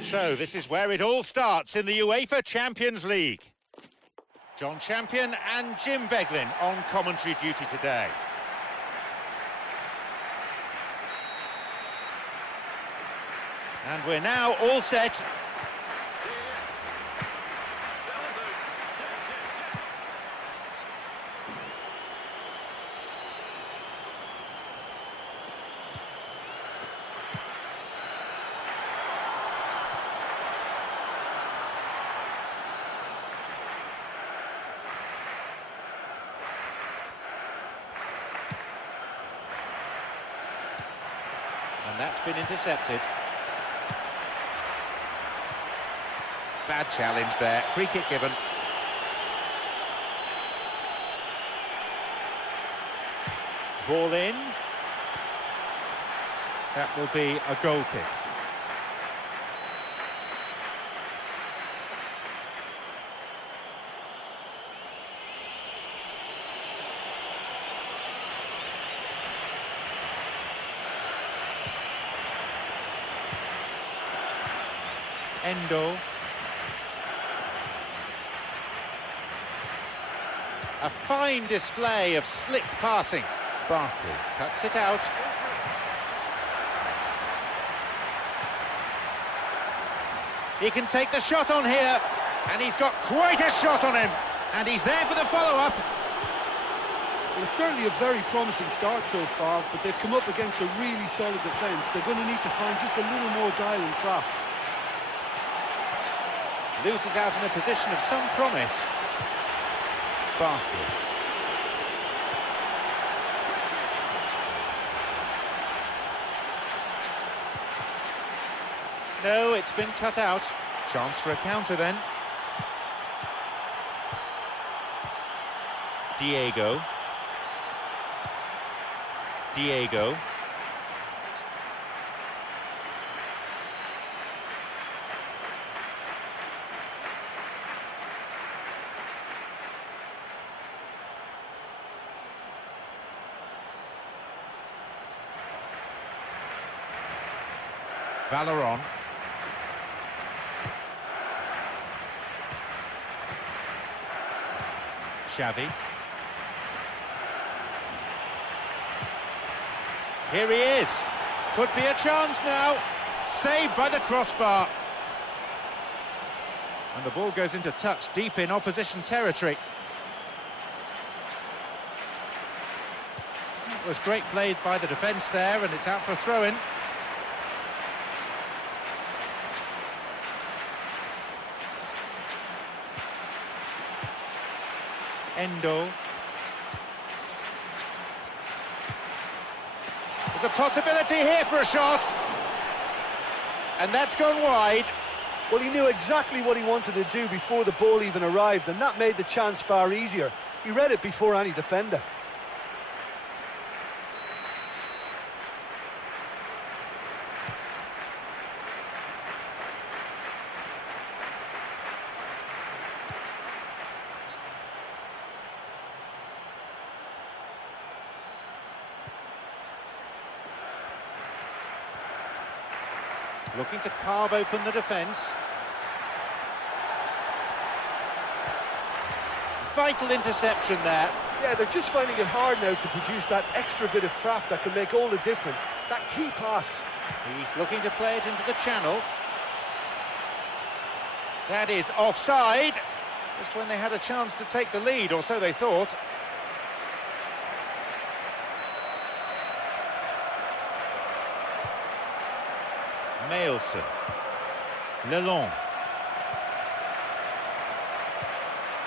So this is where it all starts in the UEFA Champions League. John Champion and Jim Beglin on commentary duty today. And we're now all set. And that's been intercepted. Bad challenge there, free kick given. Ball in. That will be a goal kick. Endo. A fine display of slick passing. Barkley cuts it out. He can take the shot on here, and he's got quite a shot on him, and he's there for the follow-up. Well, it's certainly a very promising start so far, but they've come up against a really solid defence. They're going to need to find just a little more guile and craft. Loses out in a position of some promise. Barkley. No, it's been cut out. Chance for a counter then. Diego. Valeron. Xavi. Here he is. Could be a chance now. Saved by the crossbar. And the ball goes into touch deep in opposition territory. It was great played by the defence there, and it's out for a throw-in. Endo. There's a possibility here for a shot. And that's gone wide. Well, he knew exactly what he wanted to do before the ball even arrived, and that made the chance far easier. He read it before any defender. Looking to carve open the defence. Vital interception there. Yeah, they're just finding it hard now to produce that extra bit of craft that can make all the difference. That key pass. He's looking to play it into the channel. That is offside. Just when they had a chance to take the lead, or so they thought. Mailson. Lelon.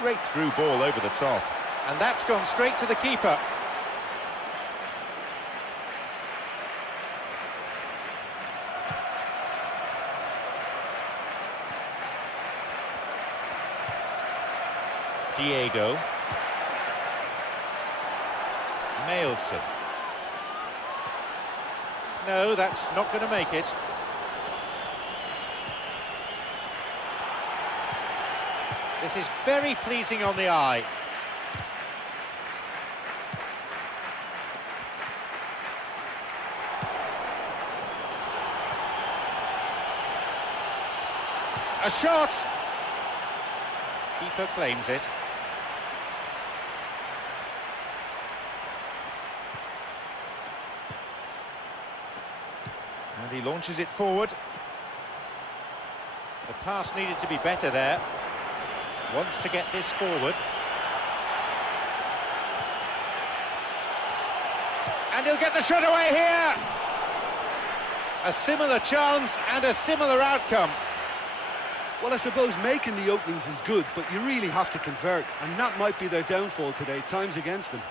Great through ball over the top. And that's gone straight to the keeper. Diego. Mailson. No, that's not going to make it. This is very pleasing on the eye. A shot! Keeper claims it. And he launches it forward. The pass needed to be better there. Wants to get this forward. And he'll get the shot away here! A similar chance and a similar outcome. Well, I suppose making the openings is good, but you really have to convert, and that might be their downfall today. Time's against them.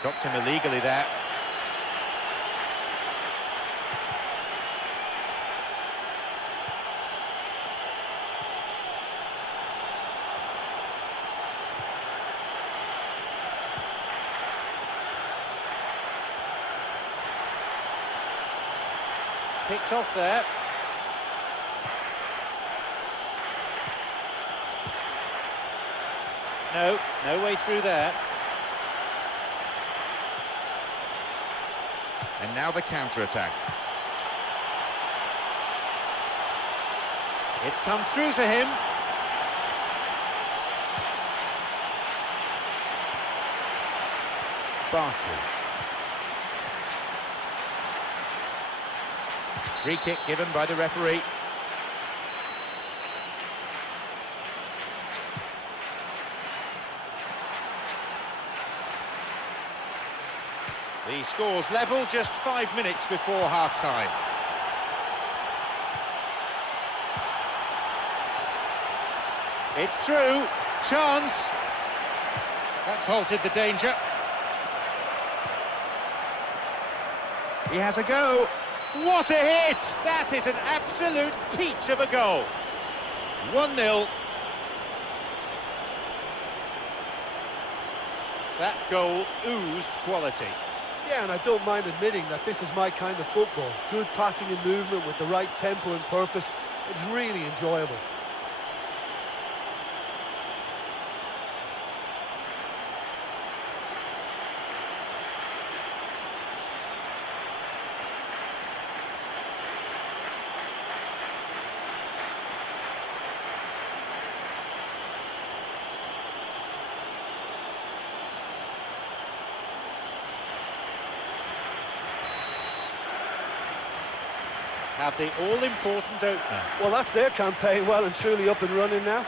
Stopped him illegally there. Picked off there. No way through there. And now the counter-attack. It's come through to him. Barkley. Free kick given by the referee. The score's level just 5 minutes before half-time. It's through. Chance. That's halted the danger. He has a go. What a hit! That is an absolute peach of a goal. 1-0. That goal oozed quality. Yeah, and I don't mind admitting that this is my kind of football. Good passing and movement with the right tempo and purpose. It's really enjoyable. have the all-important opener. Well, that's their campaign well and truly up and running now.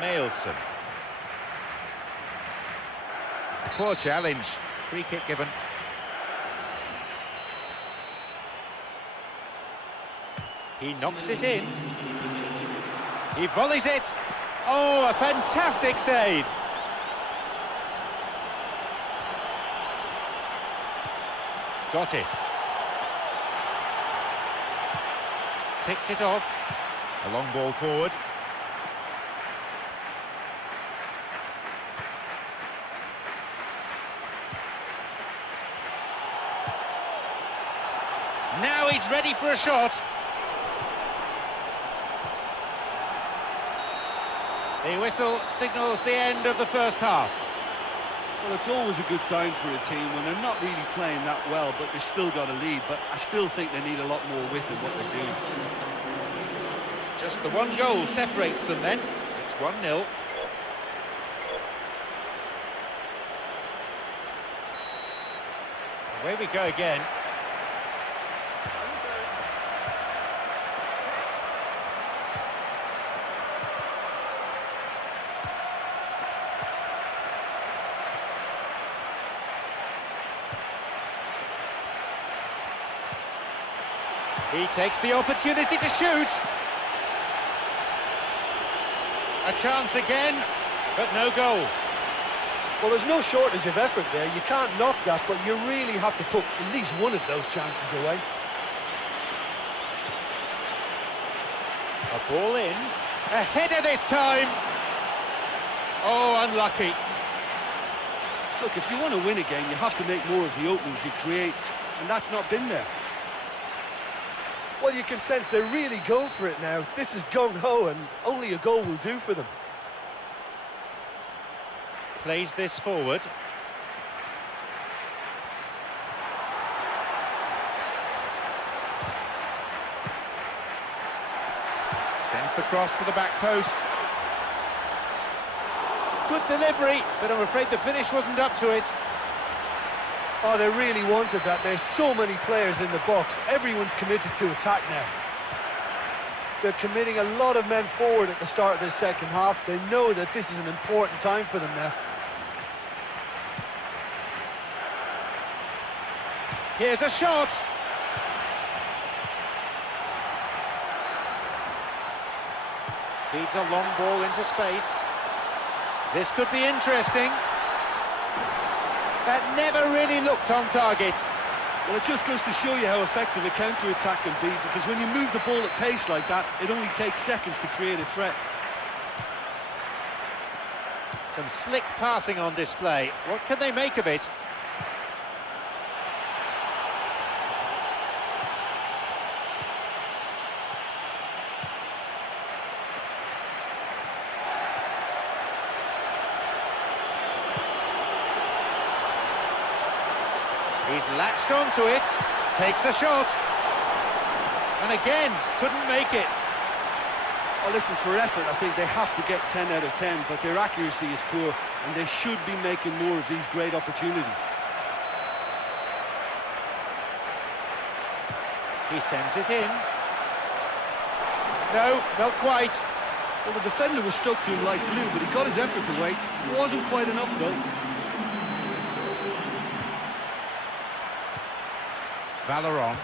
Mailson. Poor challenge. Free kick given. He knocks it in. He volleys it. Oh, a fantastic save. Got it. Picked it off. A long ball forward. Now he's ready for a shot. The whistle signals the end of the first half. Well, it's always a good sign for a team when they're not really playing that well, but they've still got a lead. But I still think they need a lot more width in what they're doing. Just the one goal separates them then. It's 1-0. Away we go again. He takes the opportunity to shoot. A chance again, but no goal. Well, there's no shortage of effort there. You can't knock that, but you really have to put at least one of those chances away. A ball in. A header this time. Oh, unlucky. Look, if you want to win again, you have to make more of the openings you create, and that's not been there. Well, you can sense they're really going for it now. This is gung-ho, and only a goal will do for them. Plays this forward. Sends the cross to the back post. Good delivery, but I'm afraid the finish wasn't up to it. Oh, they really wanted that. There's so many players in the box. Everyone's committed to attack now. They're committing a lot of men forward at the start of this second half. They know that this is an important time for them now. Here's a shot. Feeds a long ball into space. This could be interesting. That never really looked on target. Well, it just goes to show you how effective a counter-attack can be, because when you move the ball at pace like that, it only takes seconds to create a threat. Some slick passing on display. What can they make of it? He's latched onto it, takes a shot, and again, couldn't make it. Well, listen, for effort, I think they have to get 10 out of 10, but their accuracy is poor, and they should be making more of these great opportunities. He sends it in. No, not quite. Well, the defender was stuck to him like glue, but he got his effort away. It wasn't quite enough, though. Valeron.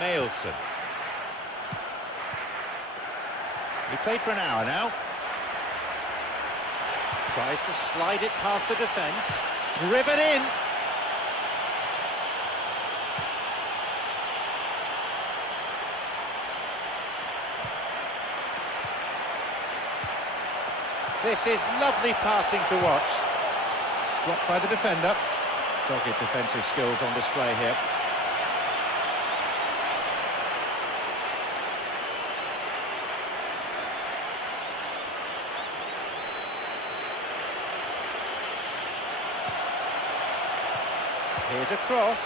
Mailson. He played for an hour now. Tries to slide it past the defence. Driven in. This is lovely passing to watch. Blocked by the defender. Dogged defensive skills on display here. Here's a cross.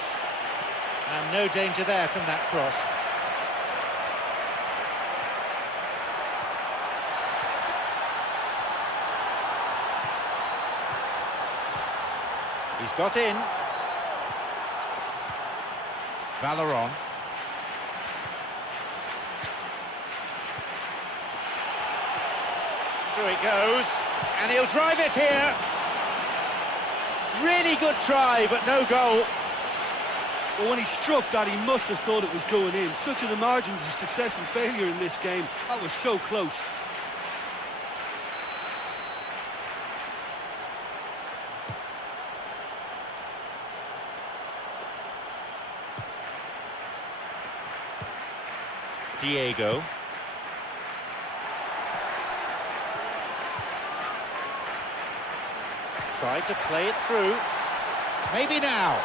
And no danger there from that cross. He's got in. Valeron. Through it goes, and he'll drive it here. Really good try, but no goal. But when he struck that, he must have thought it was going in. Such are the margins of success and failure in this game. That was so close. Diego. Tried to play it through. Maybe now.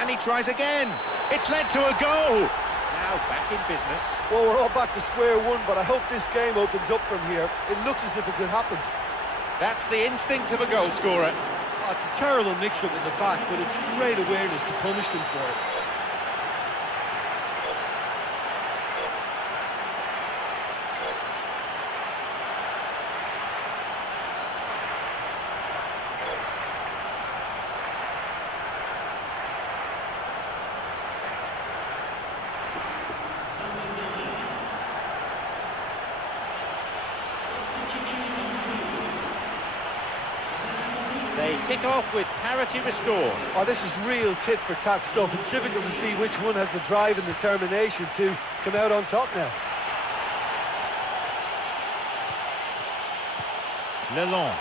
And he tries again. It's led to a goal. Now back in business. Well, we're all back to square one, but I hope this game opens up from here. It looks as if it could happen. That's the instinct of a goal scorer. Oh, it's a terrible mix-up at the back, but it's great awareness to punish them for it. They kick off with parity restored. Oh, this is real tit-for-tat stuff. It's difficult to see which one has the drive and determination to come out on top now. Lelon.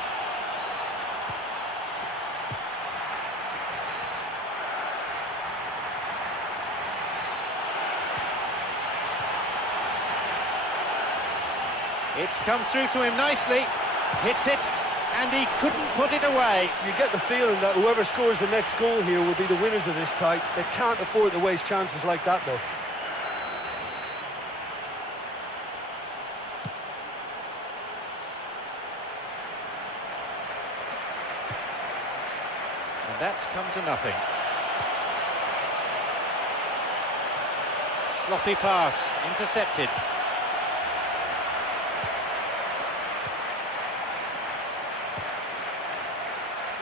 It's come through to him nicely. Hits it. And he couldn't put it away. You get the feeling that whoever scores the next goal here will be the winners of this tie. They can't afford to waste chances like that, though. And that's come to nothing. Sloppy pass, intercepted.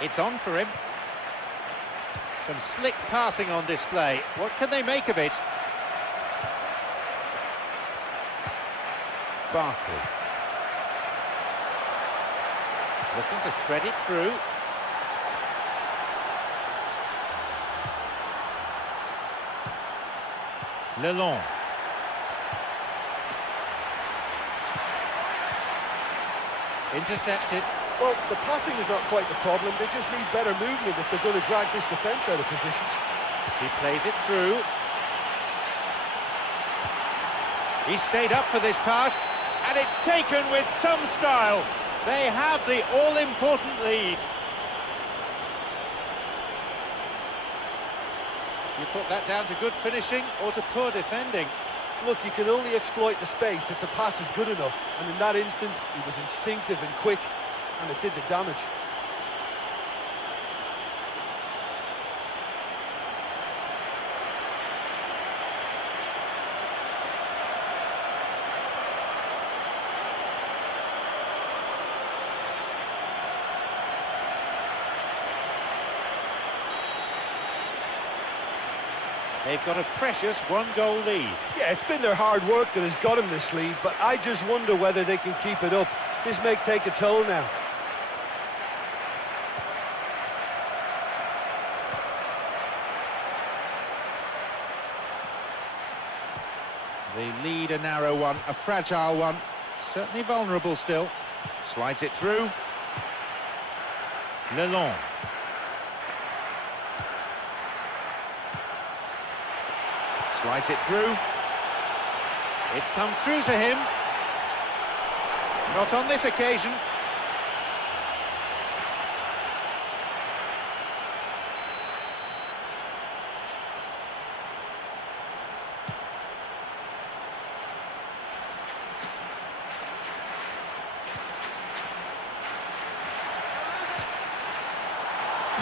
It's on for him. Some slick passing on display. What can they make of it? Barkley. Looking to thread it through. Lelon. Intercepted. Well, the passing is not quite the problem. They just need better movement if they're going to drag this defence out of position. He plays it through. He stayed up for this pass, and it's taken with some style. They have the all-important lead. You put that down to good finishing or to poor defending? Look, you can only exploit the space if the pass is good enough. And in that instance, he was instinctive and quick. And it did the damage. They've got a precious one-goal lead. Yeah, it's been their hard work that has got them this lead, but I just wonder whether they can keep it up. This may take a toll now. They lead a narrow one, a fragile one, certainly vulnerable still. Slides it through. Lelon. Slides it through. It's come through to him. Not on this occasion.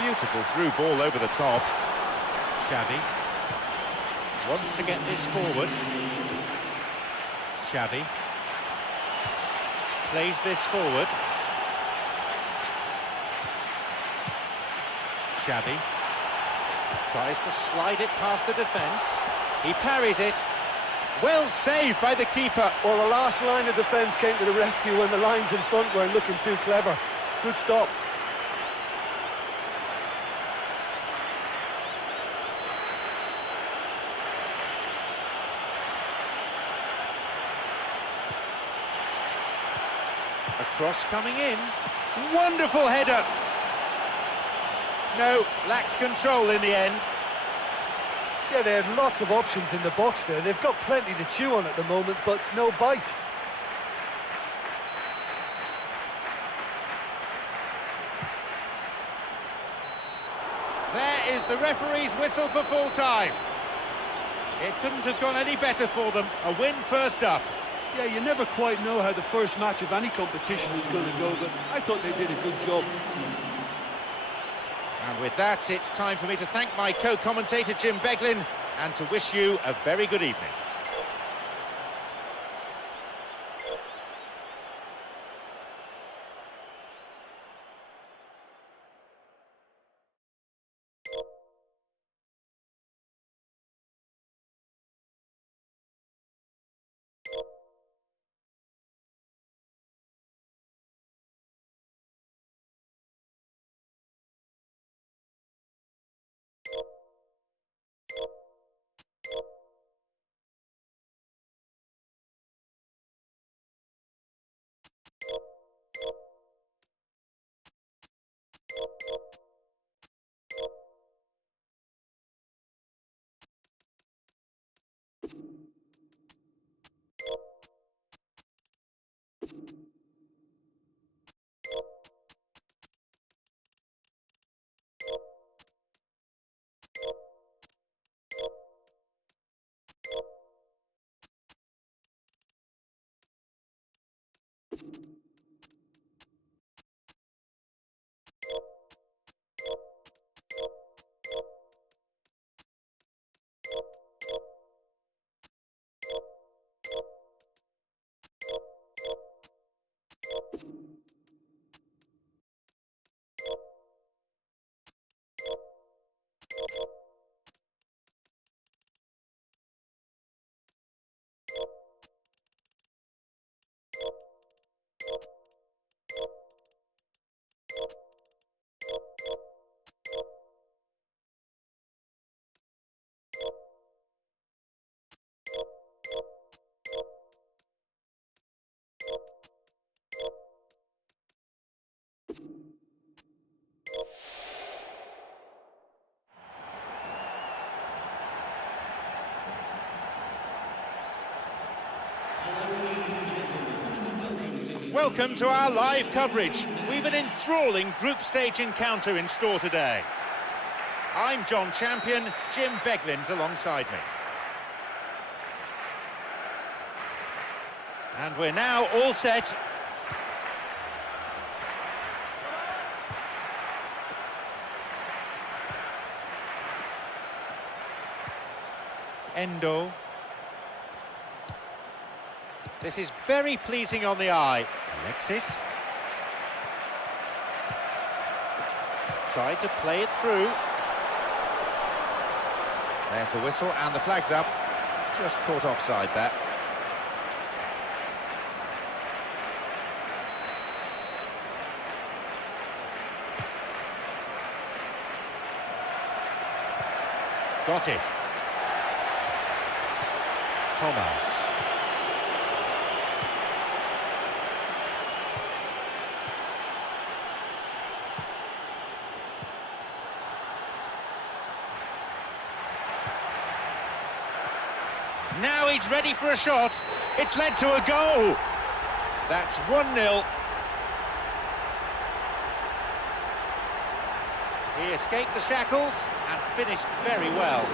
Beautiful through ball over the top. Xavi wants to get this forward. Xavi plays this forward. Shabby tries to slide it past the defence. He parries it. Well saved by the keeper. Well, the last line of defence came to the rescue when the lines in front weren't looking too clever. Good stop. A cross coming in. Wonderful header. No, lacked control in the end. Yeah, they had lots of options in the box there. They've got plenty to chew on at the moment, but no bite. There is the referee's whistle for full time. It couldn't have gone any better for them. A win first up. Yeah, you never quite know how the first match of any competition is going to go, but I thought they did a good job. And with that, it's time for me to thank my co-commentator Jim Beglin and to wish you a very good evening. Welcome to our live coverage. We've an enthralling group stage encounter in store today. I'm John Champion, Jim Beglin's alongside me. And we're now all set. Endo. This is very pleasing on the eye. Alexis. Tried to play it through. There's the whistle and the flag's up. Just caught offside there. Got it. Thomas. Now he's ready for a shot. It's led to a goal. That's 1-0. He escaped the shackles and finished very well.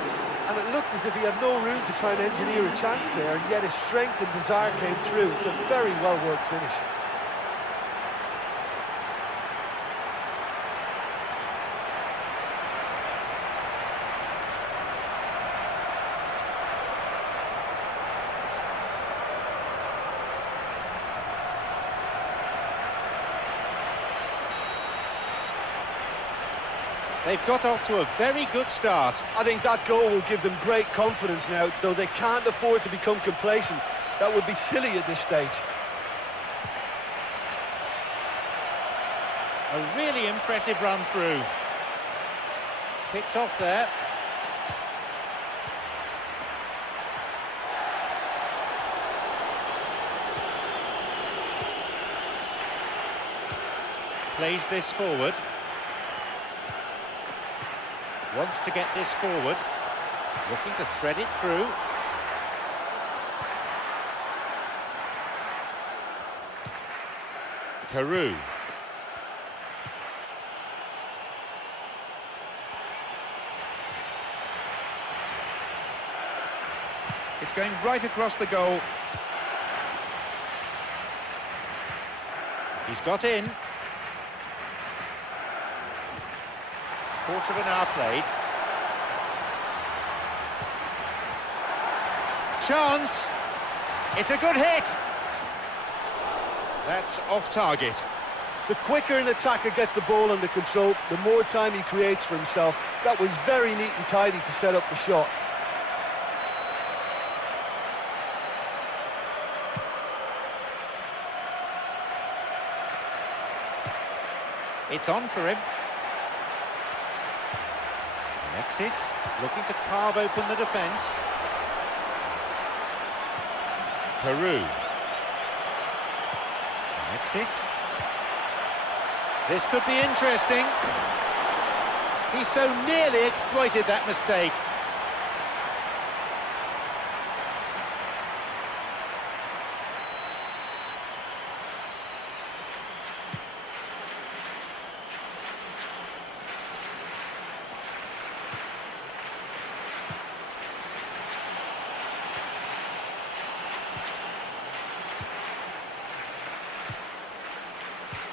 And it looked as if he had no room to try and engineer a chance there, and yet his strength and desire came through. It's a very well-worked finish. They've got off to a very good start. I think that goal will give them great confidence now, though they can't afford to become complacent. That would be silly at this stage. A really impressive run through. Picked off there. Plays this forward. Wants to get this forward. Looking to thread it through. Carew. It's going right across the goal. He's got in. Quarter of an hour played. Chance! It's a good hit! That's off target. The quicker an attacker gets the ball under control, the more time he creates for himself. That was very neat and tidy to set up the shot. It's on for him. Alexis looking to carve open the defence. Carew. Alexis. This could be interesting. He so nearly exploited that mistake.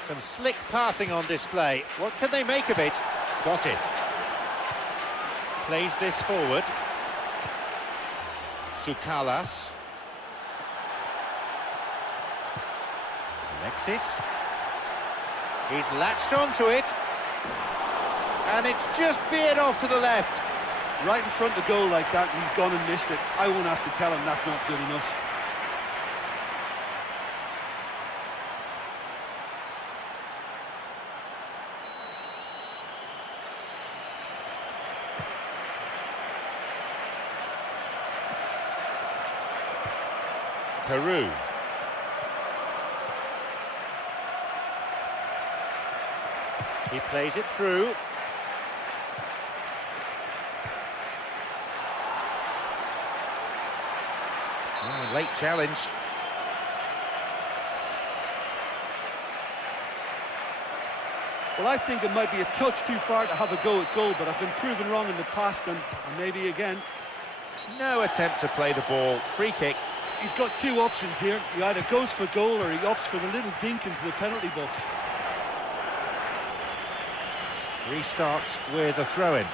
Some slick passing on display. What can they make of it? Got it. Plays this forward. Sukalas. Alexis. He's latched onto it. And it's just veered off to the left. Right in front of the goal like that, and he's gone and missed it. I won't have to tell him that's not good enough. Carew. He plays it through. Late challenge. Well, I think it might be a touch too far to have a go at goal, but I've been proven wrong in the past, and maybe again. No attempt to play the ball. Free kick. He's got two options here. He either goes for goal or he opts for the little dink into the penalty box. Restarts with a throw-in.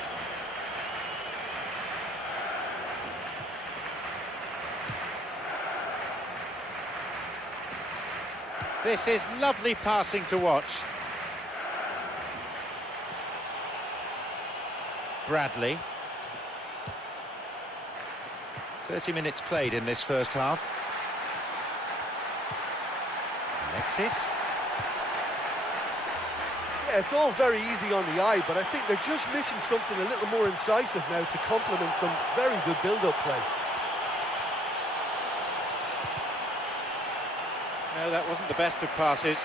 This is lovely passing to watch. Bradley. 30 minutes played in this first half. Alexis. Yeah, it's all very easy on the eye, but I think they're just missing something a little more incisive now to complement some very good build-up play. No, that wasn't the best of passes.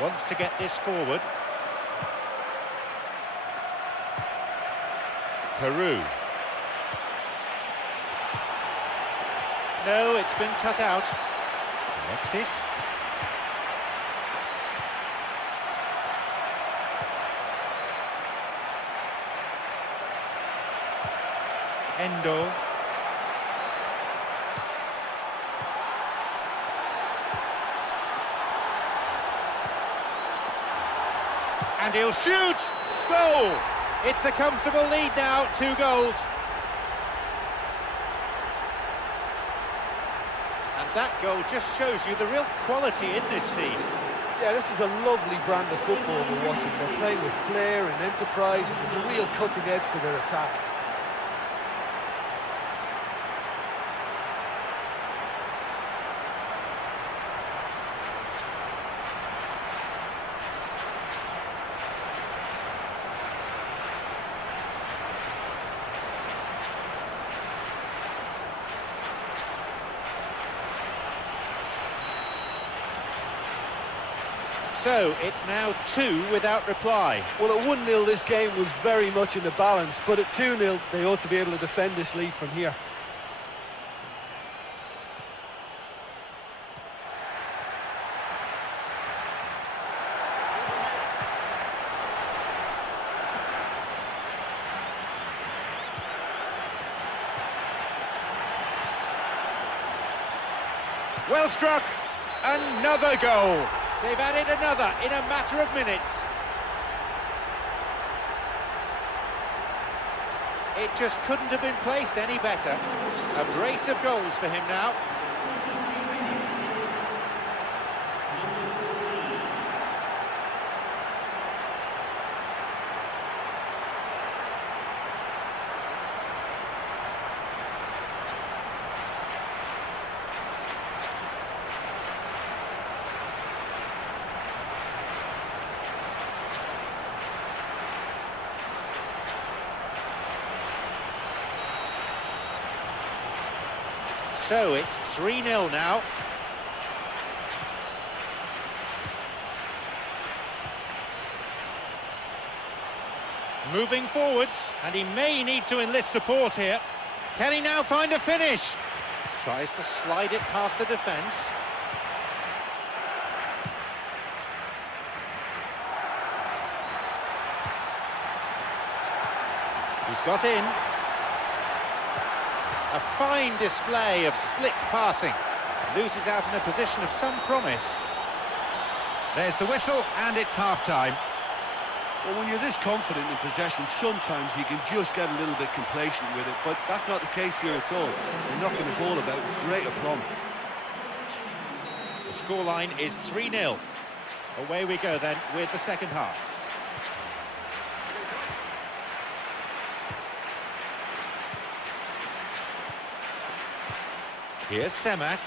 Wants to get this forward. Carew. No, it's been cut out. Alexis. Endo. And he'll shoot! Goal! It's a comfortable lead now, 2 goals. And that goal just shows you the real quality in this team. Yeah, this is a lovely brand of football we're watching. They're playing with flair and enterprise, and there's a real cutting edge to their attack. So it's now 2 without reply. Well, at 1-0 this game was very much in the balance, but at 2-0 they ought to be able to defend this lead from here. Well struck, another goal. They've added another in a matter of minutes. It just couldn't have been placed any better. A brace of goals for him now. So it's 3-0 now. Moving forwards, and he may need to enlist support here. Can he now find a finish? Tries to slide it past the defence. He's got in. A fine display of slick passing. Loses out in a position of some promise. There's the whistle, and it's half-time. Well, when you're this confident in possession, sometimes you can just get a little bit complacent with it, but that's not the case here at all. They're knocking the ball about with great aplomb. The scoreline is 3-0. Away we go then with the second half. Here's Semak.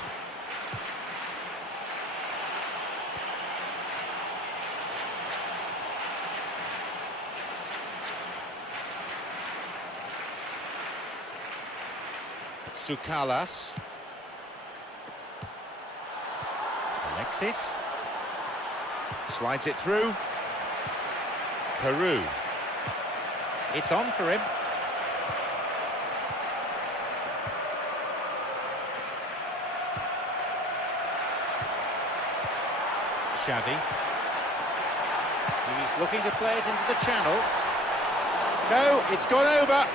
Sukalas. Alexis. Slides it through. Peru. It's on for him. Xavi. He's looking to play it into the channel. No, it's gone over.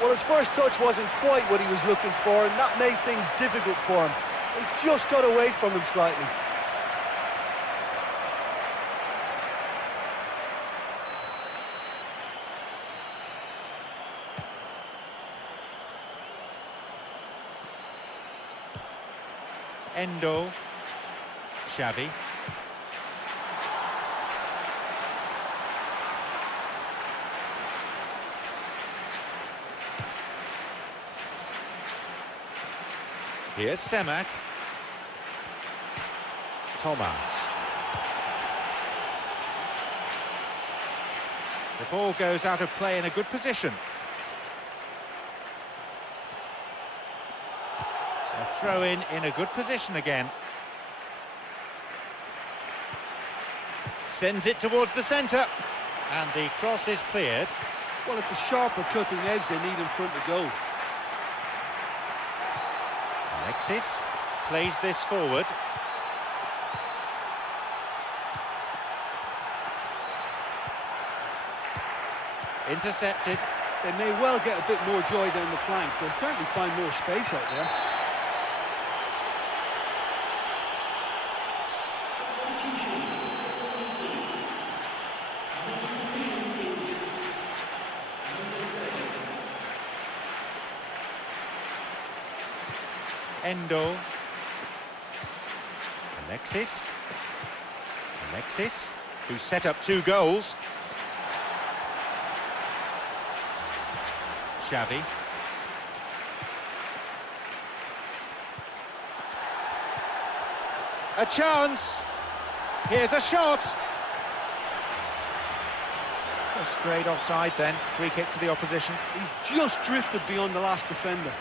Well, his first touch wasn't quite what he was looking for, and that made things difficult for him. He just got away from him slightly. Endo. Xavi. Here's Semak. Thomas. The ball goes out of play in a good position. A throw in a good position again. Sends it towards the centre. And the cross is cleared. Well, it's a sharper cutting edge they need in front of goal. Alexis plays this forward. Intercepted. They may well get a bit more joy down the flanks. They'll certainly find more space out there. Endo. Alexis. Alexis, who set up 2 goals. Xavi. A chance. Here's a shot. Straight offside then, free kick to the opposition. He's just drifted beyond the last defender.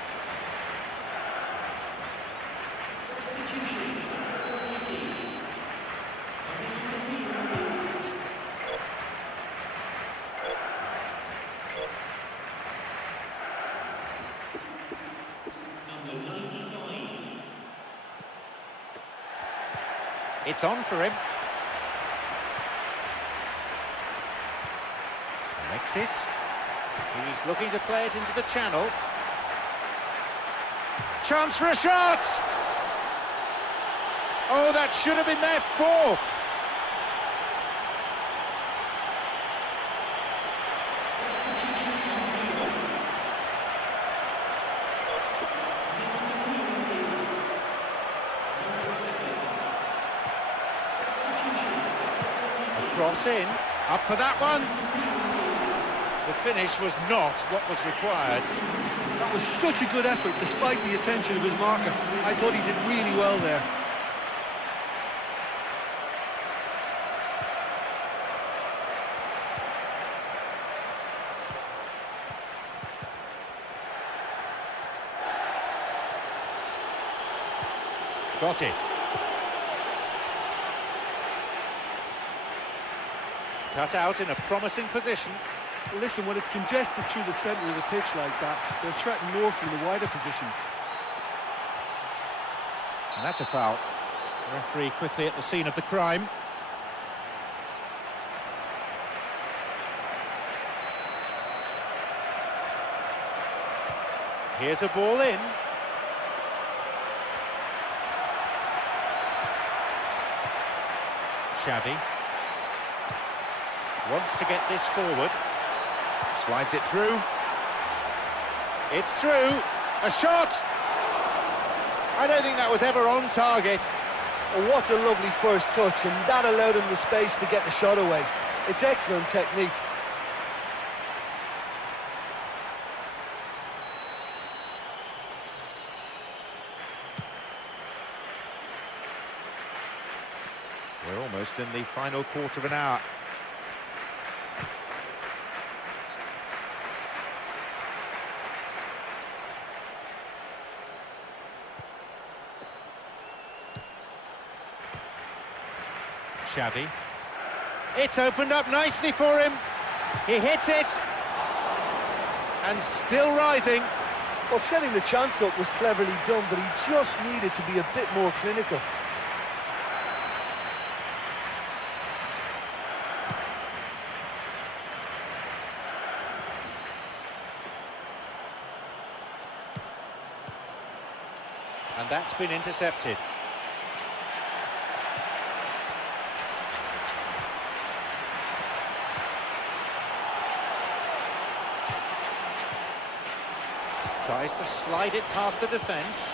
It's on for him. Alexis, he's looking to play it into the channel. Chance for a shot! Oh, that should have been their 4th. Cross in, up for that one. The finish was not what was required. That was such a good effort, despite the attention of his marker. I thought he did really well there. Got it. Cut out in a promising position. Well, listen, when it's congested through the centre of the pitch like that, they'll threaten more from the wider positions. And that's a foul. The referee quickly at the scene of the crime. Here's a ball in. Xavi wants to get this forward. Slides it through. It's through. A shot! I don't think that was ever on target. Oh, what a lovely first touch, and that allowed him the space to get the shot away. It's excellent technique. We're almost in the final quarter of an hour. Xavi. It's opened up nicely for him. He hits it. And still rising. Well, setting the chance up was cleverly done, but he just needed to be a bit more clinical. And that's been intercepted. Tries to slide it past the defence.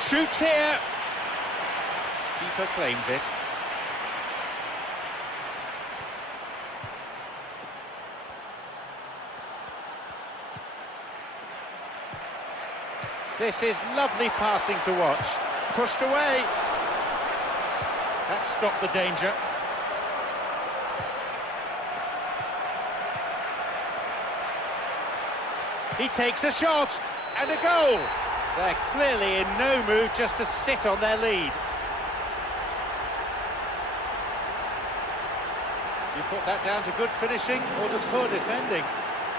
Shoots here. Keeper claims it. This is lovely passing to watch. Pushed away. That stopped the danger. He takes a shot, and a goal. They're clearly in no mood just to sit on their lead. Do you put that down to good finishing or to poor defending?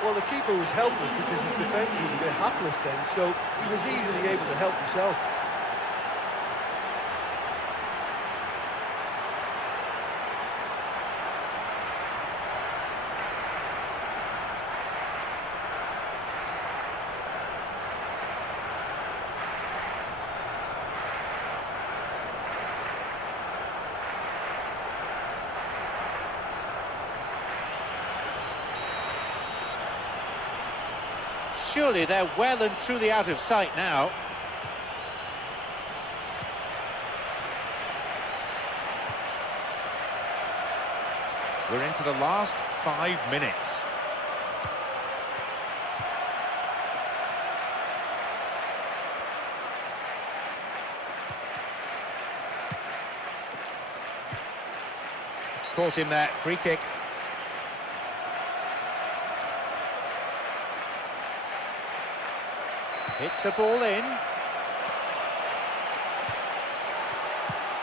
Well, the keeper was helpless because his defence was a bit hapless then, so he was easily able to help himself. surely they're well and truly out of sight now. We're into the last 5 minutes. Caught him there, free kick. Hits a ball in.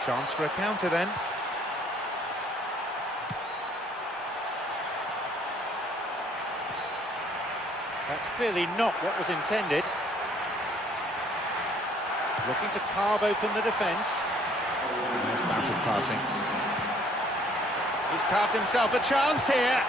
Chance for a counter then. That's clearly not what was intended. Looking to carve open the defence. Nice bout of passing. He's carved himself a chance here.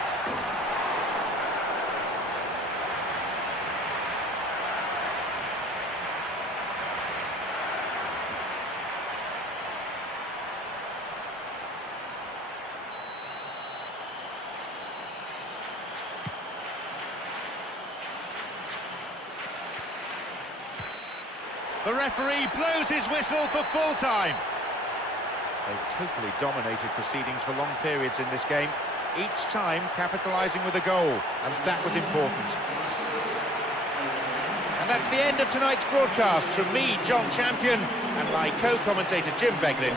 The referee blows his whistle for full time. They totally dominated proceedings for long periods in this game, each time capitalising with a goal, and that was important. And that's the end of tonight's broadcast. From me, John Champion, and my co-commentator Jim Beglin.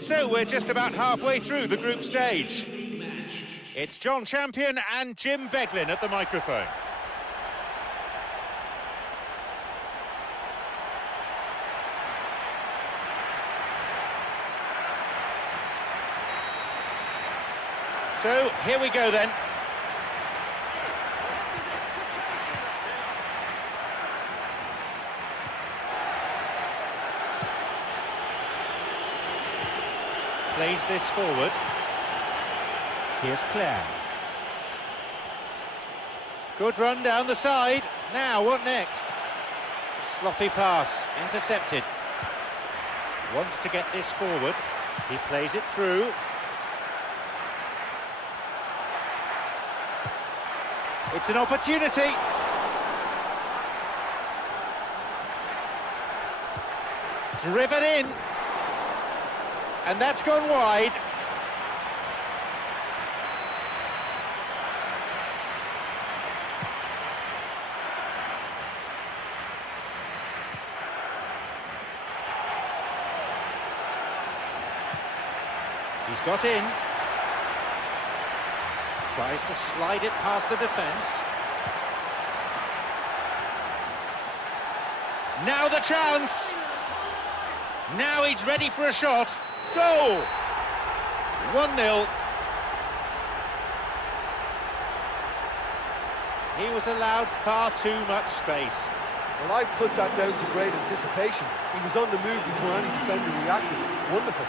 So we're just about halfway through the group stage. It's John Champion and Jim Beglin at the microphone. So here we go then. Plays this forward. Here's Claire. Good run down the side. Now, what next? Sloppy pass, intercepted. Wants to get this forward. He plays it through. It's an opportunity. Driven in. And that's gone wide. He's got in. Tries to slide it past the defence. Now the chance! Now he's ready for a shot. Goal! 1-0. He was allowed far too much space. Well, I put that down to great anticipation. He was on the move before any defender reacted. Wonderful.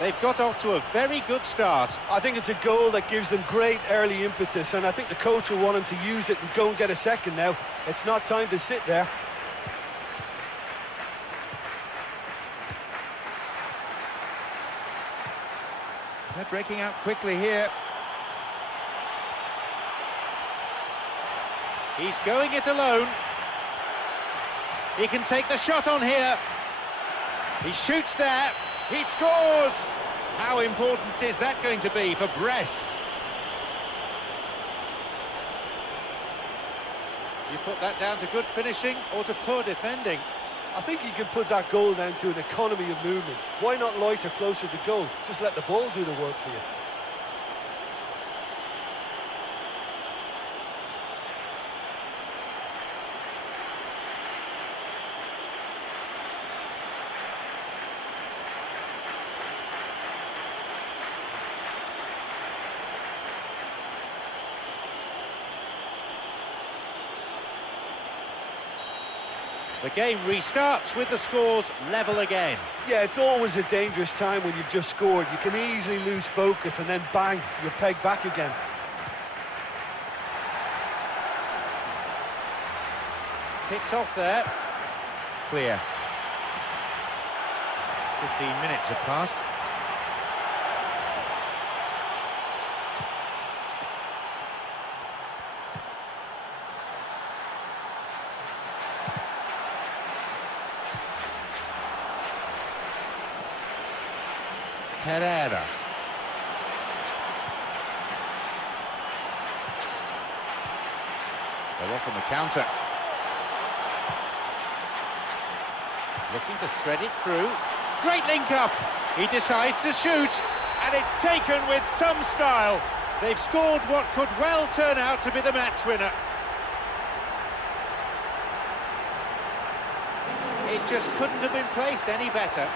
They've got off to a very good start. I think it's a goal that gives them great early impetus, and I think the coach will want him to use it and go and get a second now. It's not time to sit there. They're breaking out quickly here. He's going it alone. He can take the shot on here. He shoots there. He scores! How important is that going to be for Brest? Do you put that down to good finishing or to poor defending? I think you can put that goal down to an economy of movement. Why not loiter closer to goal? Just let the ball do the work for you. The game restarts with the scores level again. Yeah, it's always a dangerous time when you've just scored. You can easily lose focus and then bang, you're pegged back again. Picked off there. Clear. 15 minutes have passed. Herrera. They're off on the counter. Looking to thread it through. Great link up. He decides to shoot, and it's taken with some style. They've scored what could well turn out to be the match winner. It just couldn't have been placed any better.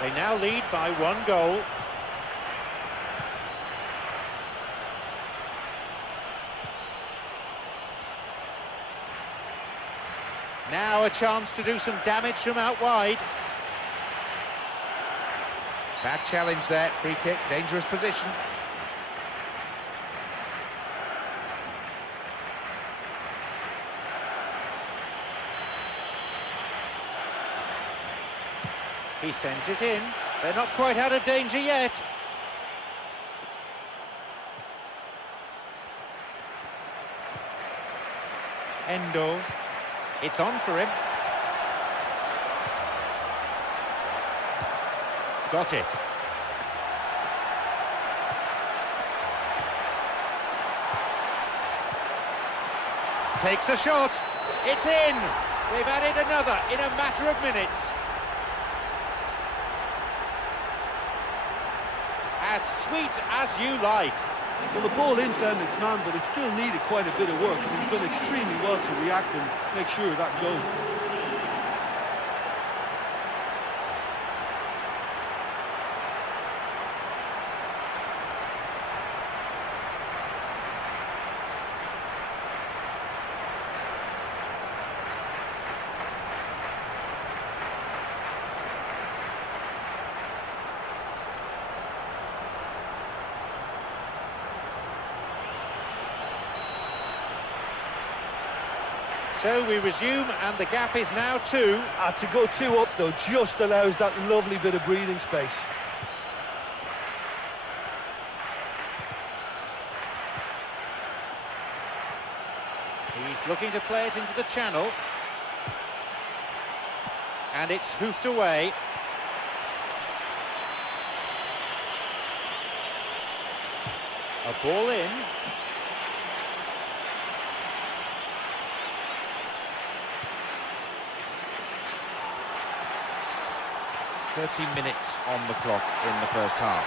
They now lead by 1 goal. Now a chance to do some damage from out wide. Bad challenge there, free kick, dangerous position. He sends it in. They're not quite out of danger yet. Endo. It's on for him. Got it. Takes a shot. It's in. They've added another in a matter of minutes. as sweet as you like. Well, the ball in found its man, but it still needed quite a bit of work, and he's done extremely well to react and make sure of that goal. So we resume, and the gap is now 2. To go 2 up, though, just allows that lovely bit of breathing space. He's looking to play it into the channel. And it's hoofed away. A ball in. "30 minutes on the clock in the first half."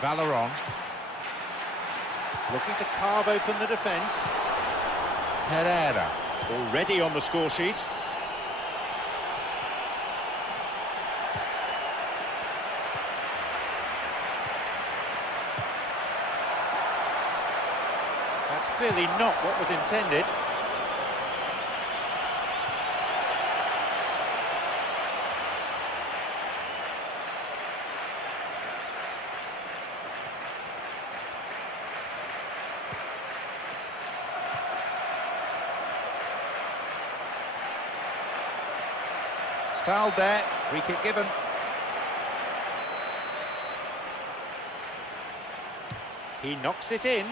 Valeron looking to carve open the defence. Pereira already on the score sheet. That's clearly not what was intended. Fouled there, free kick given. He knocks it in.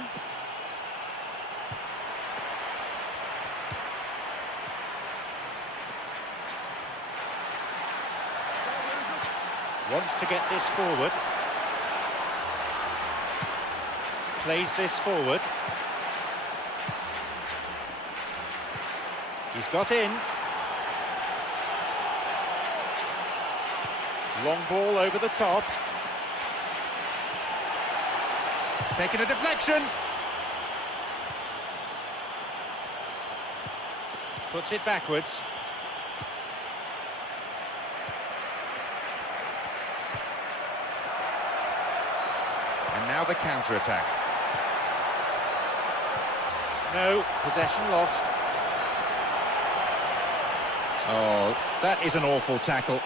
Wants to get this forward. Plays this forward. He's got in. Long ball over the top. Taking a deflection. Puts it backwards. And now the counter-attack. No, possession lost. Oh, that is an awful tackle.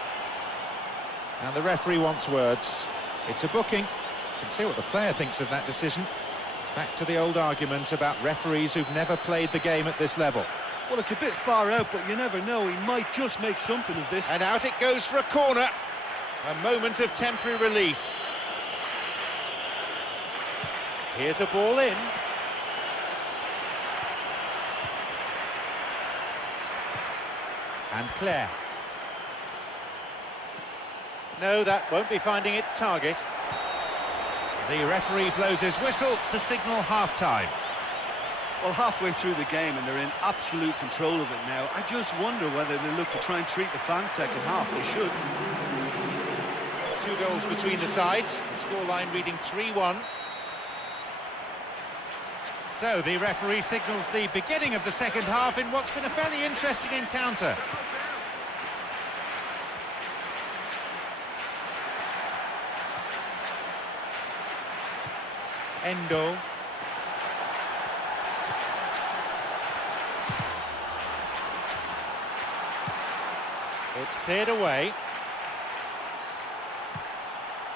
And the referee wants words. It's a booking. You can see what the player thinks of that decision. It's back to the old argument about referees who've never played the game at this level. Well, it's a bit far out, but you never know. He might just make something of this. And out it goes for a corner. A moment of temporary relief. Here's a ball in. And Claire. No, that won't be finding its target. The referee blows his whistle to signal half-time. Well, halfway through the game and they're in absolute control of it now. I just wonder whether they look to try and treat the fans second half. They should. 2 goals between the sides. The scoreline reading 3-1. So the referee signals the beginning of the second half in what's been a fairly interesting encounter. Endo. It's cleared away.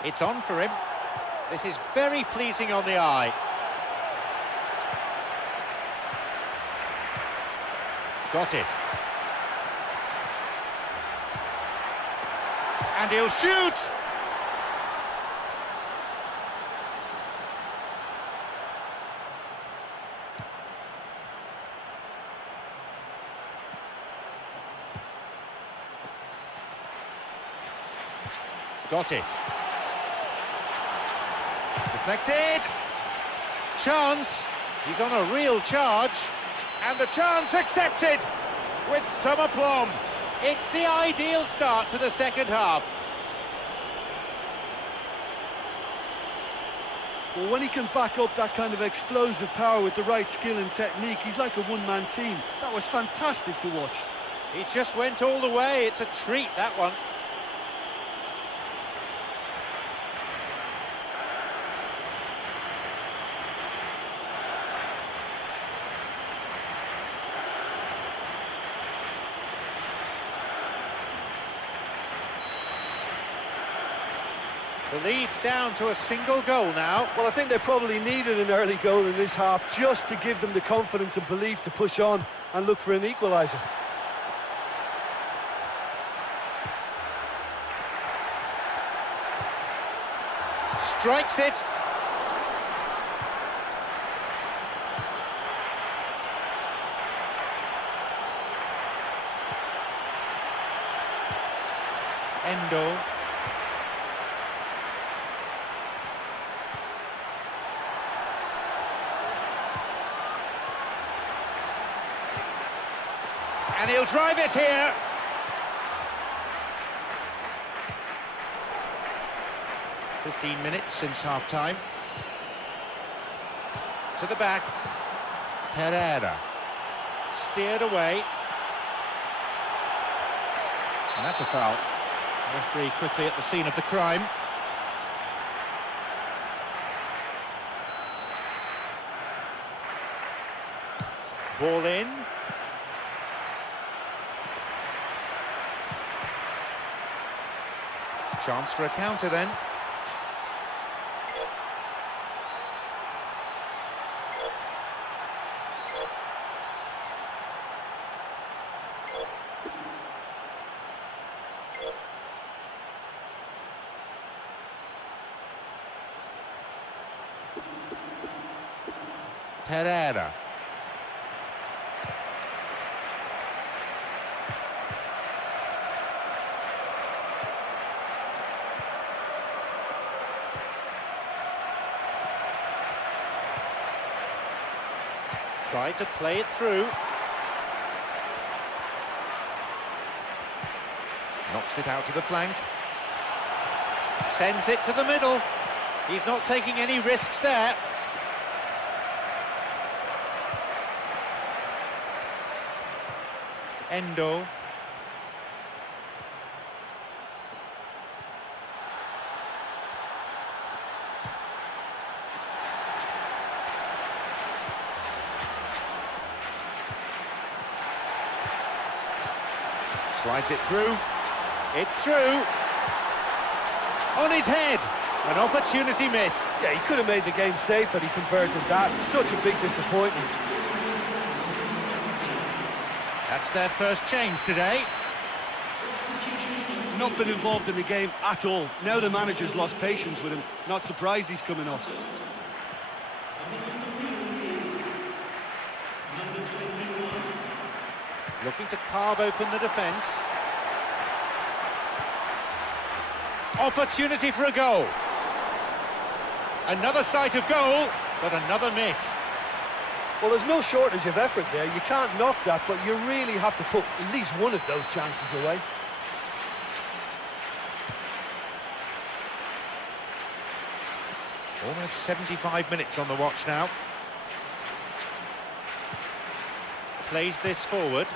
It's on for him. This is very pleasing on the eye. Got it. And he'll shoot! Got it. Deflected. Chance. He's on a real charge. And the chance accepted with some aplomb. It's the ideal start to the second half. Well, when he can back up that kind of explosive power with the right skill and technique, he's like a one-man team. That was fantastic to watch. He just went all the way. It's a treat, that one. The lead's down to a single goal now. Well, I think they probably needed an early goal in this half just to give them the confidence and belief to push on and look for an equaliser. Strikes it. Endo. And he'll drive it here. "15 minutes since half-time. To the back. Pereira. Steered away. And that's a foul. Referee quickly at the scene of the crime. Ball in. Chance for a counter then. Pereira. Tried to play it through. Knocks it out to the flank. Sends it to the middle. He's not taking any risks there. Endo. Slides it through. It's through. On his head. An opportunity missed. Yeah, he could have made the game safe had he converted that. Such a big disappointment. That's their first change today. Not been involved in the game at all. Now the manager's lost patience with him. Not surprised he's coming off. Looking to carve open the defence. Opportunity for a goal. Another sight of goal, but another miss. Well, there's no shortage of effort there. You can't knock that, but you really have to put at least one of those chances away. Almost 75 minutes on the watch now. Plays this forward.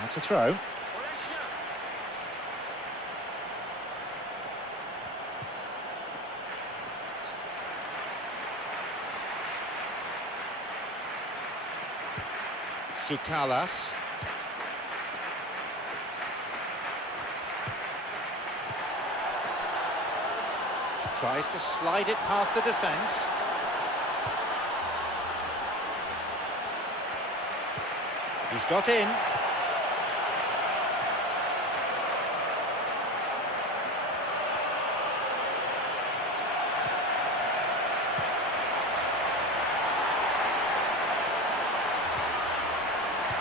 That's a throw. Sukalas. Tries to slide it past the defence. He's got in.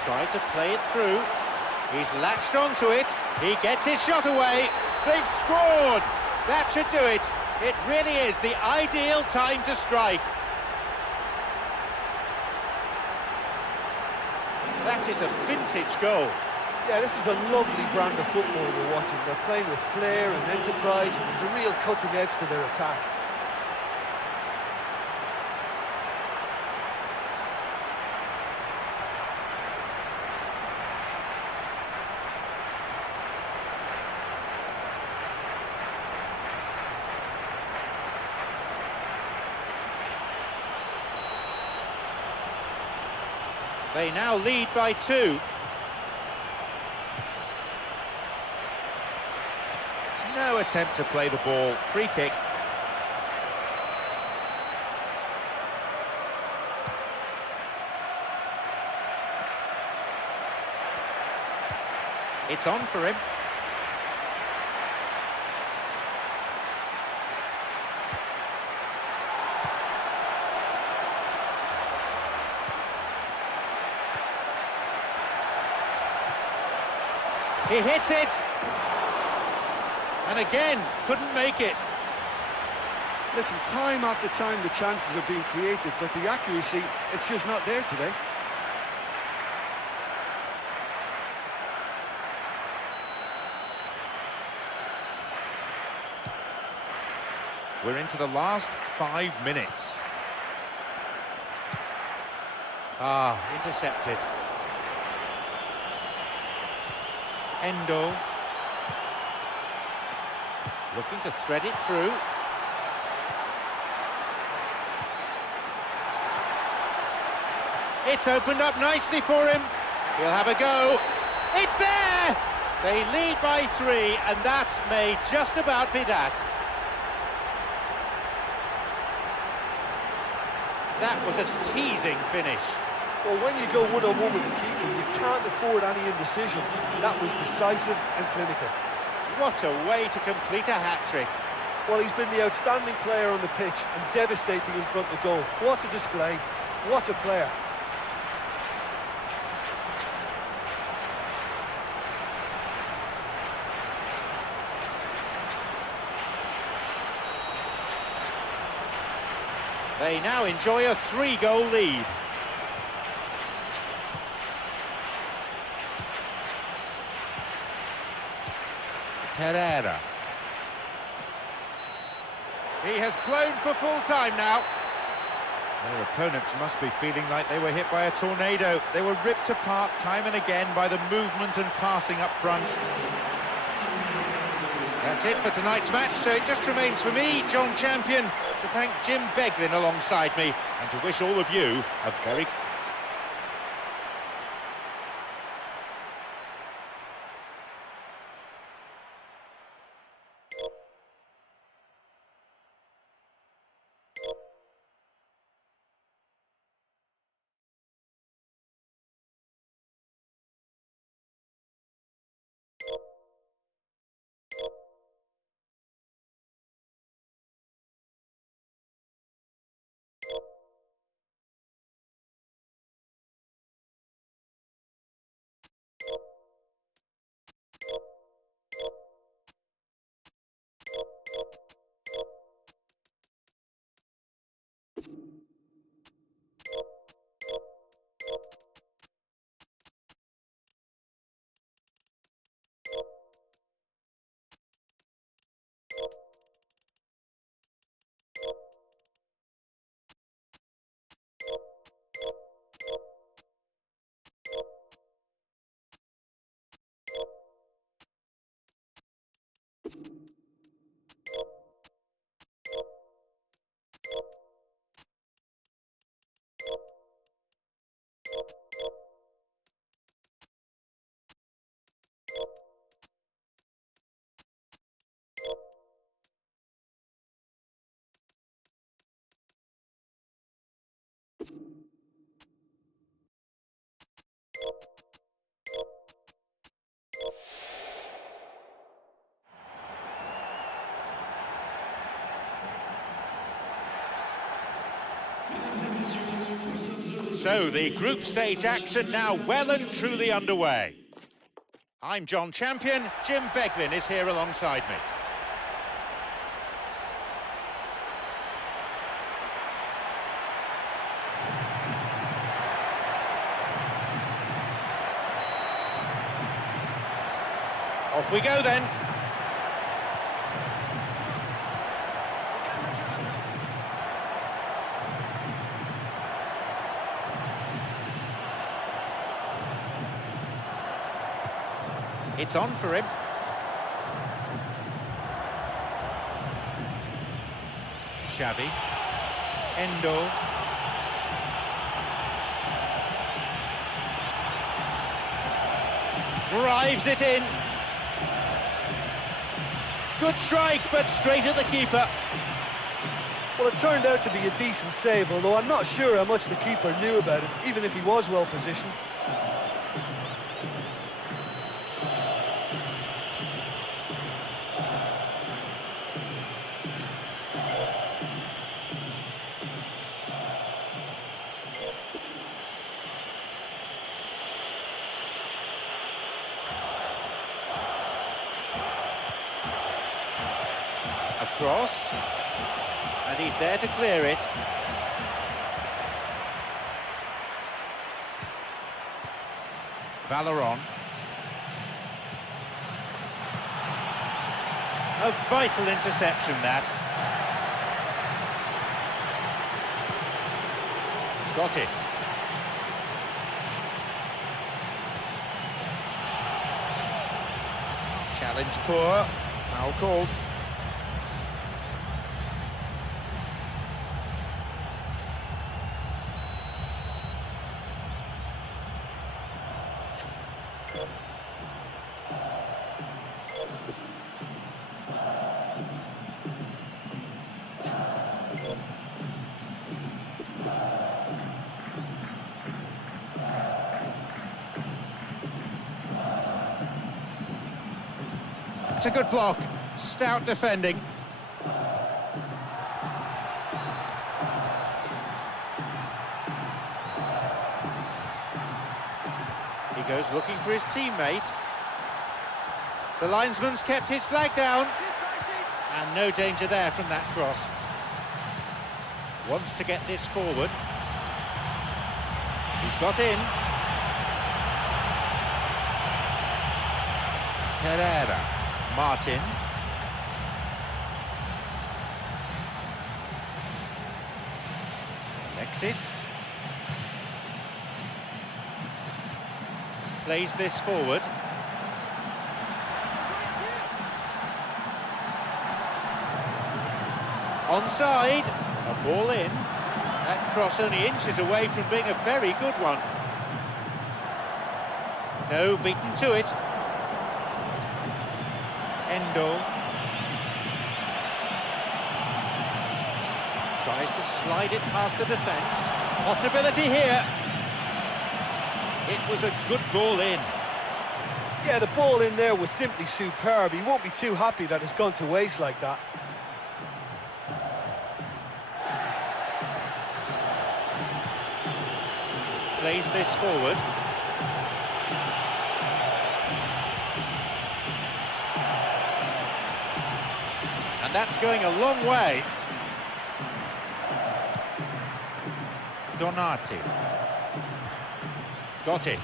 Tried to play it through. He's latched onto it. He gets his shot away. They've scored. That should do it. It really is the ideal time to strike. That is a vintage goal. Yeah, this is a lovely brand of football we're watching. They're playing with flair and enterprise, and there's a real cutting edge to their attack. They now lead by 2. No attempt to play the ball. Free kick. It's on for him. He hits it. And again, couldn't make it. Listen, time after time the chances are being created, but the accuracy, it's just not there today. We're into the last 5 minutes. Intercepted. Endo. Looking to thread it through. It's opened up nicely for him. He'll have a go. It's there! They lead by 3, and that may just about be that. That was a teasing finish. Well, when you go one-on-one with the keeper, you can't afford any indecision. That was decisive and clinical. What a way to complete a hat-trick. Well, he's been the outstanding player on the pitch and devastating in front of goal. What a display. What a player. They now enjoy a 3-goal lead. Pereira. He has blown for full time now. Their opponents must be feeling like they were hit by a tornado. They were ripped apart time and again by the movement and passing up front. That's it for tonight's match, so it just remains for me, John Champion, to thank Jim Beglin alongside me, and to wish all of you a very... So, the group stage action now well and truly underway. I'm John Champion, Jim Beglin is here alongside me. Off we go then. It's on for him. Xavi. Endo. Drives it in. Good strike, but straight at the keeper. Well, it turned out to be a decent save, although I'm not sure how much the keeper knew about it, even if he was well positioned. Cross, and he's there to clear it. Valeron. A vital interception, that. Got it. Challenge poor. Foul called. It's a good block. Stout defending. He goes looking for his teammate. The linesman's kept his flag down. And no danger there from that cross. Wants to get this forward. He's got in. Pereira. Martin. Alexis. Plays this forward. Onside. A ball in. That cross only inches away from being a very good one. No, beaten to it. Endo tries to slide it past the defence. Possibility here. It was a good ball in. Yeah, the ball in there was simply superb. He won't be too happy that it's gone to waste like that. Plays this forward. And that's going a long way. Donati. Got it.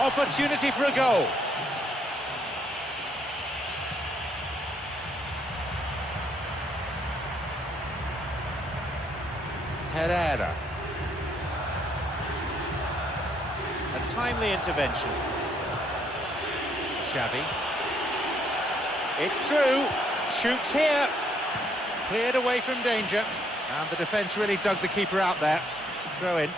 Opportunity for a goal. Pereira. A timely intervention. Xavi. It's through. Shoots here. Cleared away from danger. And the defence really dug the keeper out there. Throw in.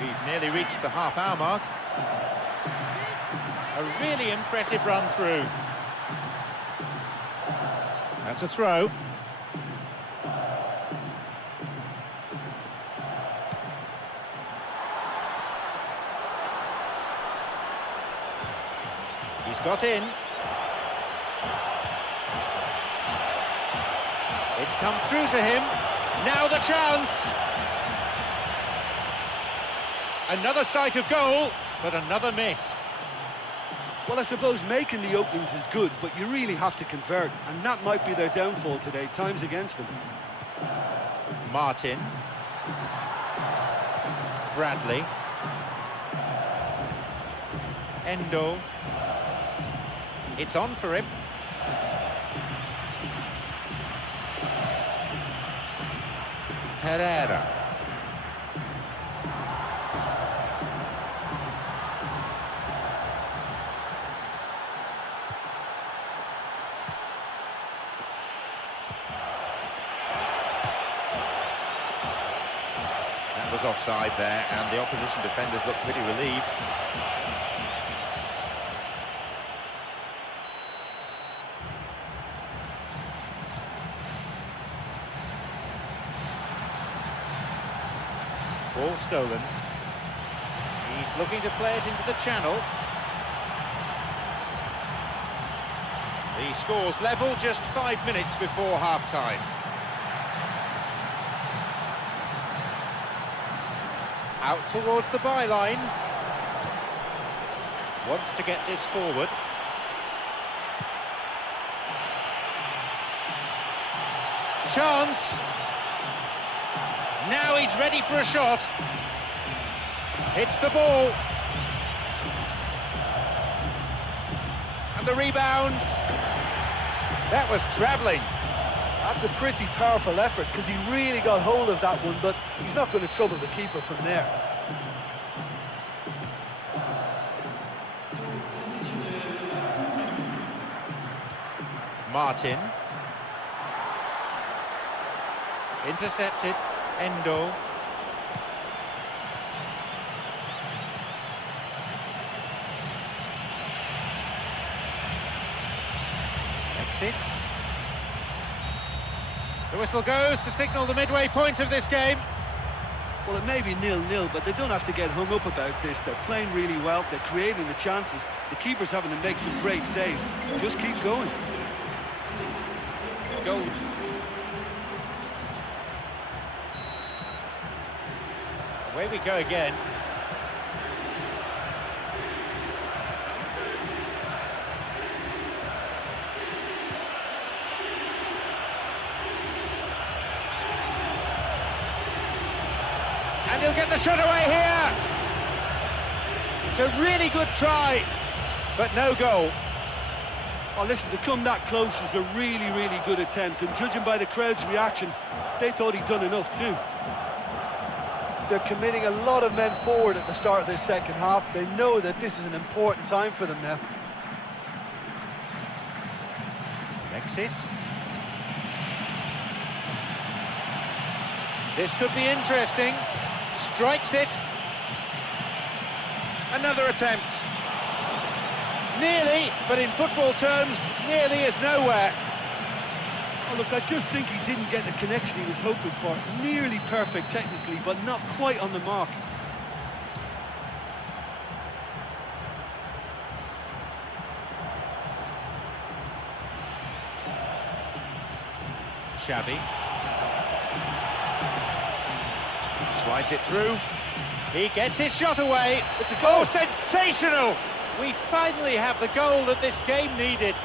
We've nearly reached the half-hour mark. A really impressive run through. That's a throw. He's got in. It's come through to him. Now the chance. Another sight of goal, but another miss. Well, I suppose making the openings is good, but you really have to convert, and that might be their downfall today. Time's against them. Martin. Bradley. Endo. It's on for him. Pereira. That was offside there, and the opposition defenders looked pretty relieved. Ball stolen. He's looking to play it into the channel. The score's level just 5 minutes before half-time. Out towards the byline. Wants to get this forward. Chance. Now he's ready for a shot. Hits the ball. And the rebound. That was travelling. That's a pretty powerful effort because he really got hold of that one, but he's not going to trouble the keeper from there. Martin. Intercepted. Endo. Alexis. The whistle goes to signal the midway point of this game. Well, it may be 0-0, but they don't have to get hung up about this. They're playing really well, they're creating the chances. The keeper's having to make some great saves. Just keep going. Goal. Away we go again. And he'll get the shot away here. It's a really good try, but no goal. Oh, listen, to come that close is a really, really good attempt, and judging by the crowd's reaction, they thought he'd done enough too. They're committing a lot of men forward at the start of this second half. They know that this is an important time for them now. Alexis. This could be interesting. Strikes it. Another attempt. Nearly, but in football terms, nearly is nowhere. Oh, look, I just think he didn't get the connection he was hoping for. Nearly perfect technically, but not quite on the mark. Xavi. Slides it through. He gets his shot away. It's a goal. Oh, sensational! We finally have the goal that this game needed.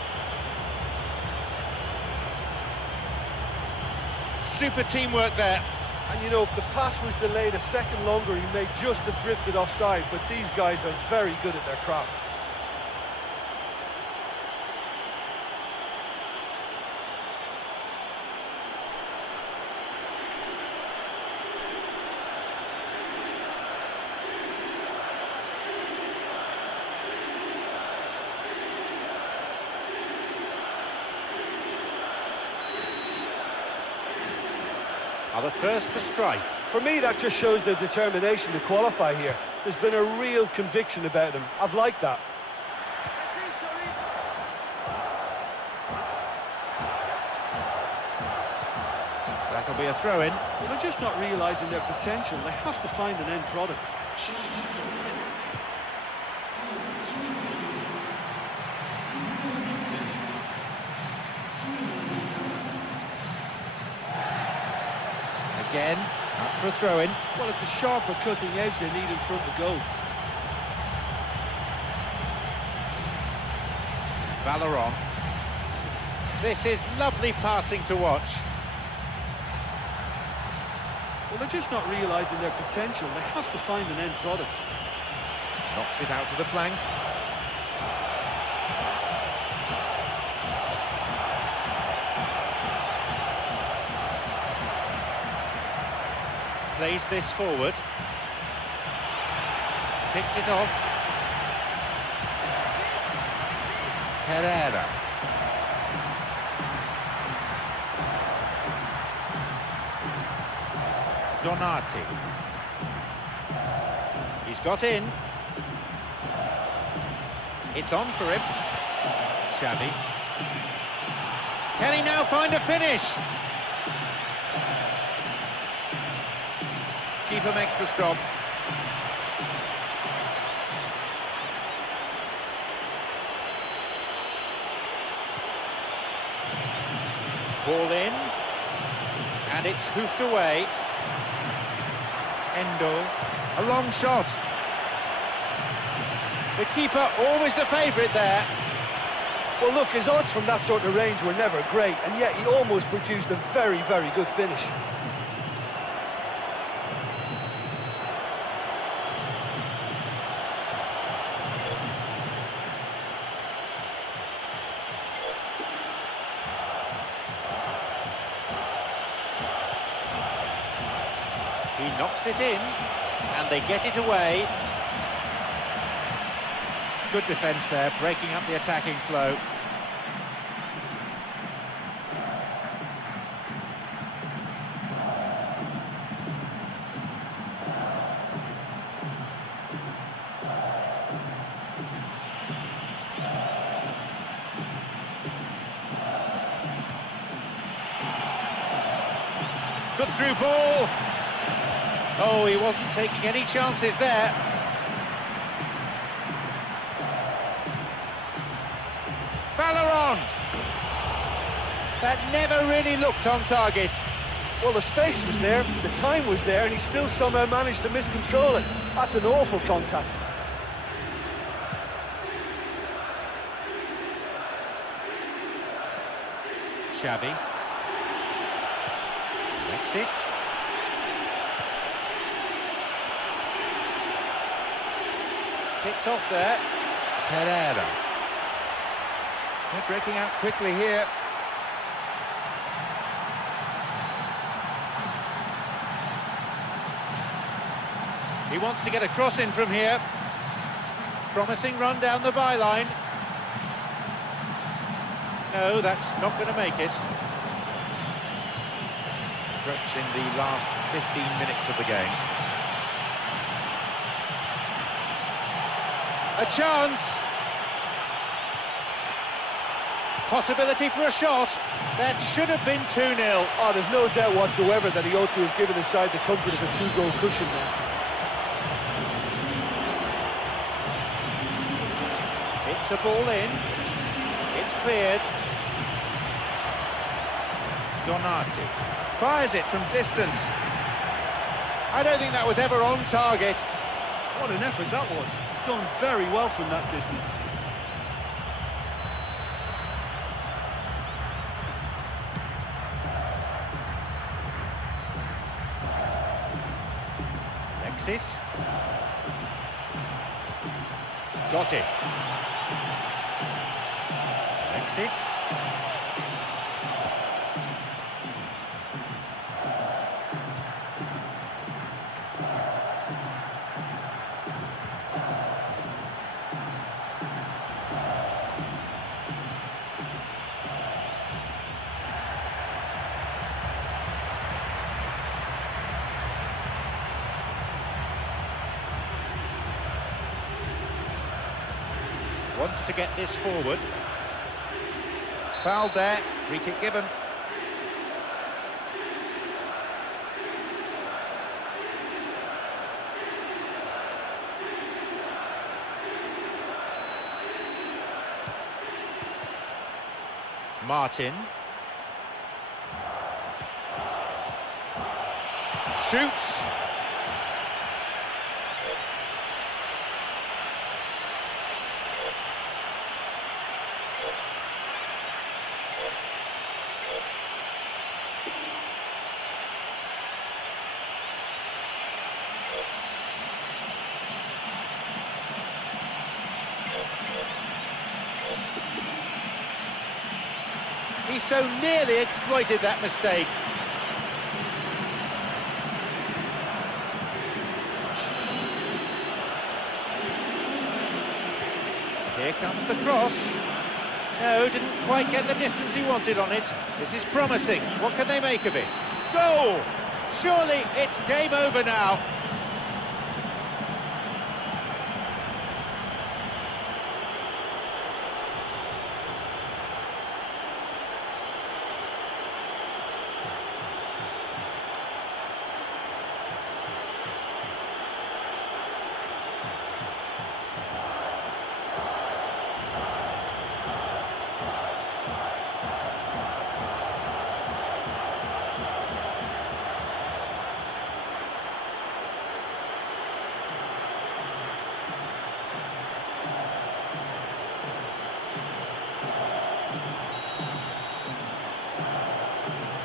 Super teamwork there. And you know, if the pass was delayed a second longer, he may just have drifted offside, but these guys are very good at their craft. Are the first to strike. For me, that just shows their determination to qualify here. There's been a real conviction about them. I've liked that. That'll be a throw-in. They're just not realising their potential. They have to find an end product. Again, up for a throw-in. Well, it's a sharper cutting edge they need in front of goal. Valeron. This is lovely passing to watch. Well, they're just not realising their potential. They have to find an end product. Knocks it out to the flank. Plays this forward. Picked it off. Herrera. Donati. He's got in. It's on for him. Xavi. Can he now find a finish? Keeper makes the stop. Ball in. And it's hoofed away. Endo. A long shot. The keeper always the favourite there. Well, look, his odds from that sort of range were never great, and yet he almost produced a very, very good finish. He knocks it in, and they get it away. Good defence there, breaking up the attacking flow. Good through ball. Oh, he wasn't taking any chances there. Valeron! That never really looked on target. Well, the space was there, the time was there, and he still somehow managed to miscontrol it. That's an awful contact. Xavi. Alexis. Picked off there. Herrera. They're breaking out quickly here. He wants to get a cross in from here. Promising run down the byline. No, that's not going to make it. Approaching the last 15 minutes of the game. A chance. Possibility for a shot. That should have been 2-0. Oh, there's no doubt whatsoever that he ought to have given his side the comfort of a two-goal cushion there. It's a ball in. It's cleared. Donati fires it from distance. I don't think that was ever on target. What an effort that was. He's done very well from that distance. Alexis. Got it. Alexis. Wants to get this forward. Fouled there. Free kick given. Martin. Shoots. He so nearly exploited that mistake. Here comes the cross. No, didn't quite get the distance he wanted on it. This is promising. What can they make of it? Goal! Surely it's game over now.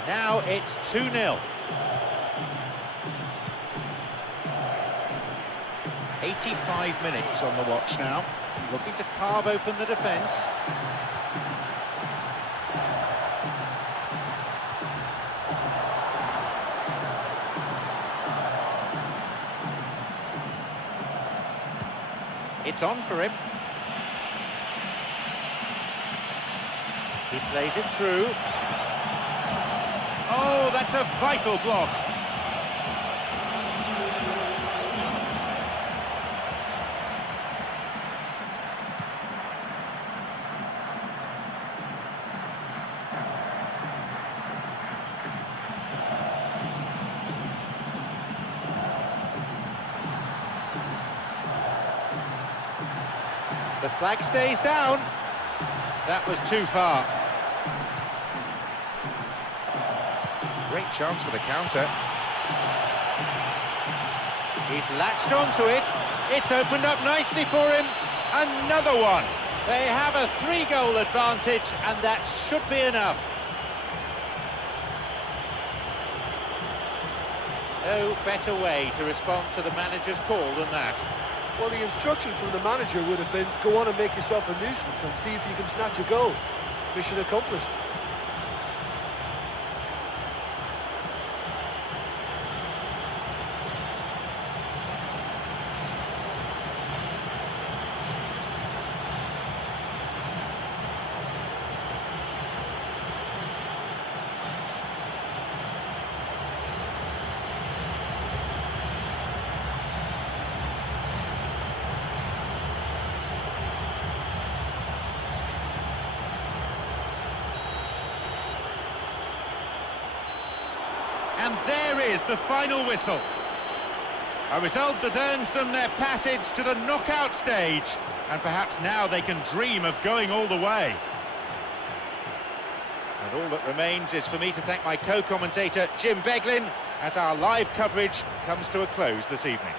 Now it's 2-0. 85 minutes on the watch now. Looking to carve open the defence. It's on for him. He plays it through. Oh, that's a vital block. The flag stays down. That was too far. Great chance for the counter. He's latched onto it. It's opened up nicely for him. Another one. They have a 3-goal advantage, and that should be enough. No better way to respond to the manager's call than that. Well, the instruction from the manager would have been, go on and make yourself a nuisance and see if you can snatch a goal. Mission accomplished. And there is the final whistle. A result that earns them their passage to the knockout stage. And perhaps now they can dream of going all the way. And all that remains is for me to thank my co-commentator Jim Beglin as our live coverage comes to a close this evening.